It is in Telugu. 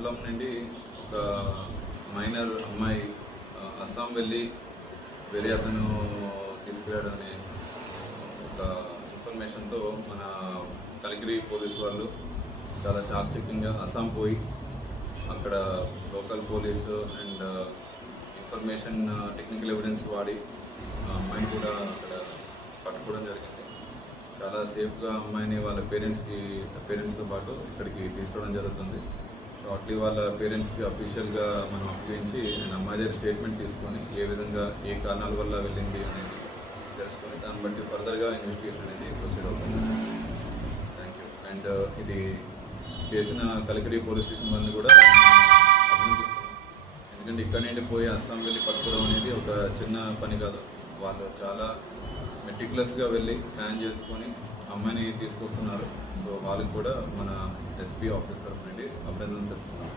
మండలం నుండి ఒక మైనర్ అమ్మాయి అస్సాం వెళ్ళి వేరే అతను తీసుకెళ్ళడం అనే ఒక ఇన్ఫర్మేషన్తో మన కలికిరి పోలీసు వాళ్ళు చాలా చాకచక్యంగా అస్సాం పోయి అక్కడ local police and information technical evidence వాడి అమ్మాయిని కూడా అక్కడ పట్టుకోవడం జరిగింది. చాలా సేఫ్గా అమ్మాయిని వాళ్ళ పేరెంట్స్తో పాటు ఇక్కడికి తీసుకోవడం జరుగుతుంది. షార్ట్లీ వాళ్ళ పేరెంట్స్కి అఫీషియల్గా మనం అప్పగించి అండ్ అమ్మాయి దగ్గర స్టేట్మెంట్ తీసుకొని ఏ విధంగా ఏ కారణాల వల్ల వెళ్ళింది అనేది తెలుసుకొని దాన్ని బట్టి ఫర్దర్గా ఇన్వెస్టిగేషన్ అనేది ప్రొసీడ్ అవుతుంది. Thank you. అండ్ ఇది చేసిన కలికిరి పోలీస్ స్టేషన్ వాళ్ళని కూడా అభినందిస్తున్నాం. ఎందుకంటే ఇక్కడ నుండి పోయి అస్సాం వెళ్ళి పట్టుకోవడం అనేది ఒక చిన్న పని కాదు. వాళ్ళు చాలా మెటిక్యులస్గా వెళ్ళి ప్లాన్ చేసుకొని అమ్మాయిని తీసుకొస్తున్నారు. సో వాళ్ళకి కూడా మన ఎస్పీ ఆఫీస్ తరఫు నుండి అభినందనలు తెలుపుతున్నాం.